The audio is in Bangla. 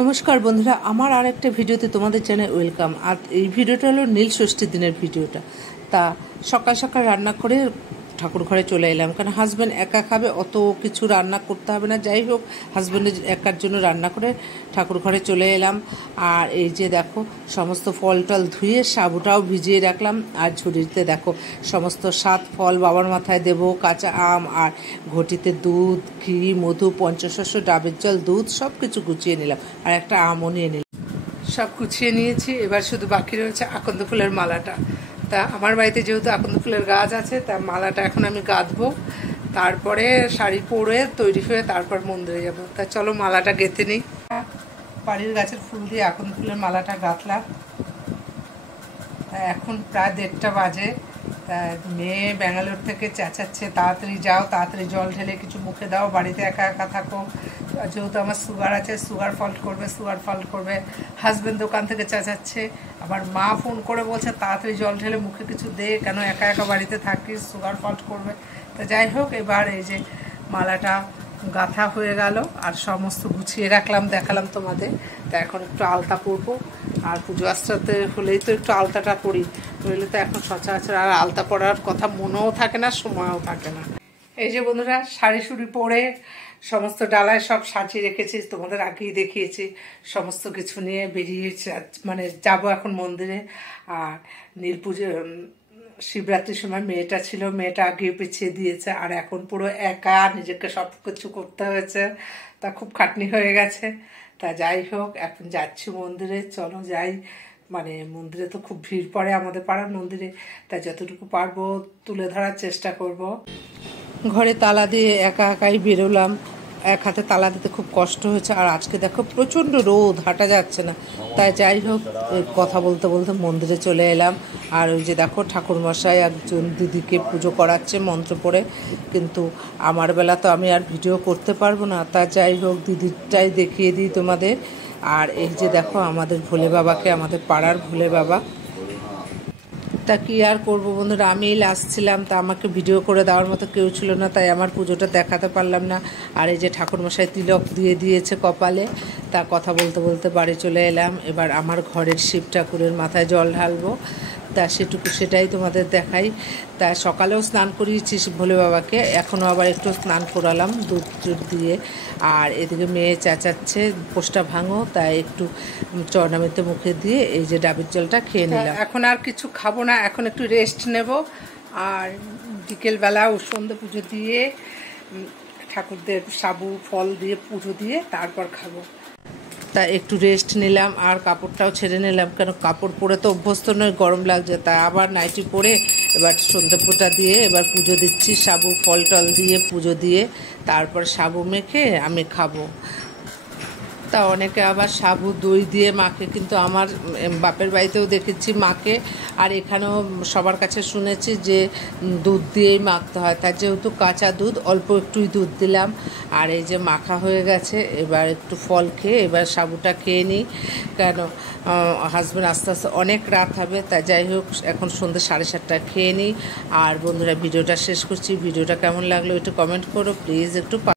নমস্কার বন্ধুরা, আমার আর একটা ভিডিওতে তোমাদের জানাই ওয়েলকাম। আর এই ভিডিওটা হলো নীল ষষ্ঠীর দিনের ভিডিওটা। তা সকাল সকাল রান্না করে ঠাকুর ঘরে চলে এলাম, কারণ হাজব্যান্ড একা খাবে, অত কিছু রান্না করতে হবে না। যাই হোক, হাজব্যান্ডের একার জন্য রান্না করে ঠাকুর ঘরে চলে এলাম। আর এই যে দেখো, সমস্ত ফল টল ধুয়ে সাবুটাও ভিজিয়ে রাখলাম। আর ঝুড়িতে দেখো সমস্ত 7 ফল বাবার মাথায় দেব, কাঁচা আম, আর ঘটিতে দুধ, ঘি, মধু, পঞ্চশস্য, ডাবের জল, দুধ সব কিছু গুছিয়ে নিলাম। আর একটা আমও নিয়ে নিলাম। সব গুছিয়ে নিয়েছি। এবার শুধু বাকি রয়েছে আকন্দ ফুলের মালাটা। তা আমার বাড়িতে যেহেতু আকন্দ ফুলের গাছ আছে, তা মালাটা এখন আমি গাঁথবো। তারপরে শাড়ি পরে তৈরি হয়ে তারপর মন্দিরে যাব। তা চলো মালাটা গেঁথে নিই। বাড়ির গাছের ফুল দিয়ে আকন্দ ফুলের মালাটা গাঁথলাম। এখন প্রায় 1:30 বাজে। তা মেয়ে ব্যাঙ্গালোর থেকে চেঁচাচ্ছে, তাড়াতাড়ি যাও, তাড়াতাড়ি জল ঢেলে কিছু মুখে দাও, বাড়িতে একা একা থাকো। যেহেতু আমার সুগার আছে, সুগার ফল্ট করবে। হাজব্যান্ড দোকান থেকে চেঁচাচ্ছে। আবার মা ফোন করে বলছে তাড়াতাড়ি জল ঢেলে মুখে কিছু দে, কেন একা একা বাড়িতে থাকিস, সুগার ফল্ট করবে। তা যাই হোক, এবার এই যে মালাটা গাঁথা হয়ে গেল আর সমস্ত গুছিয়ে রাখলাম, দেখালাম তোমাদের। তা এখন একটু আলতা পরবো। আর পুজো আসতে হলেই তো একটু আলতাটা পরি, নইলে তো এখন সচরাচর আর আলতা পরার কথা মনেও থাকে না, সময়ও থাকে না। এই যে বন্ধুরা, শাড়ি শুড়ি পরে সমস্ত ডালায় সব সাজিয়ে রেখেছি, তোমাদের আগেই দেখিয়েছি। সমস্ত কিছু নিয়ে বেরিয়েছি, মানে যাবো এখন মন্দিরে। আর নীল পুজো, শিবরাত্রির সময় মেয়েটা ছিল, মেয়েটা আগে পিছিয়ে দিয়েছে, আর এখন পুরো একা নিজেকে সব কিছু করতে হয়েছে। তা খুব খাটনি হয়ে গেছে। তা যাই হোক, এখন যাচ্ছি মন্দিরে, চলো যাই। মানে মন্দিরে তো খুব ভিড় পড়ে আমাদের পাড়ার মন্দিরে, তাই যতটুকু পারবো তুলে ধরার চেষ্টা করব। ঘরে তালা দিয়ে একা একাই বেরোলাম, এক হাতে তালা দিতে খুব কষ্ট হয়েছে। আর আজকে দেখো প্রচণ্ড রোদ, হাঁটা যাচ্ছে না। তাই যাই হোক, কথা বলতে বলতে মন্দিরে চলে এলাম। আর ওই যে দেখো, ঠাকুরমশাই একজন দিদিকে পুজো করাচ্ছে মন্ত্র পড়ে। কিন্তু আমার বেলা তো আমি আর ভিডিও করতে পারবো না। তা যাই হোক, দিদিরটাই দেখিয়ে দিই তোমাদের। আর এই যে দেখো আমাদের ভোলে বাবাকে, আমাদের পাড়ার ভোলে বাবা। তা কি আর করবো বন্ধুরা, আমিই লাস্ট ছিলাম। তা আমাকে ভিডিও করে দেওয়ার মতো কেউ ছিল না, তাই আমার পুজোটা দেখাতে পারলাম না। আর এই যে ঠাকুরমশাই তিলক দিয়ে দিয়েছে কপালে। তা কথা বলতে বলতে বাড়ি চলে এলাম। এবার আমার ঘরের শিব ঠাকুরের মাথায় জল ঢালবো। তা সেটাই তোমাদের দেখাই। তা সকালেও স্নান করিয়েছি ভোলে বাবাকে, এখনও আবার একটু স্নান করালাম দুধ টুধ দিয়ে। আর এদিকে মেয়ে চেঁচাচ্ছে পোস্টটা ভাঙো, তাই একটু চরনামিতে মুখে দিয়ে এই যে ডাবের জলটা খেয়ে নিলাম। এখন আর কিছু খাবো না, এখন একটু রেস্ট নেব। আর বিকেলবেলা ও সন্ধ্যে পুজো দিয়ে ঠাকুরদের সাবু ফল দিয়ে পুজো দিয়ে তারপর খাবো। তা একটু রেস্ট নিলাম আর কাপড়টাও ছেড়ে নিলাম, কেন কাপড় পরে তো অভ্যস্ত নয়, গরম লাগছে। তা আবার নাইটি পরে এবার সন্ধ্যে ফোঁটা দিয়ে এবার পুজো দিচ্ছি, সাবু ফল টল দিয়ে পুজো দিয়ে তারপর সাবু মেখে আমি খাবো। তা অনেকে আবার সাবু দই দিয়ে মাখে, কিন্তু আমার বাপের বাড়িতেও দেখেছি মাখে। আর এখানেও সবার কাছে শুনেছি যে দুধ দিয়েই মাখতে হয়। তাই যেহেতু কাঁচা দুধ, অল্প একটুই দুধ দিলাম। আর এই যে মাখা হয়ে গেছে, এবার একটু ফল খেয়ে এবার সাবুটা খেয়ে নিই, কেন হাজব্যান্ড আস্তে আস্তে অনেক রাত হবে। তাই যাই হোক, এখন সন্ধ্যে 7:30 খেয়ে নিই। আর বন্ধুরা, ভিডিওটা শেষ করছি। ভিডিওটা কেমন লাগলো একটু কমেন্ট করো প্লিজ, একটু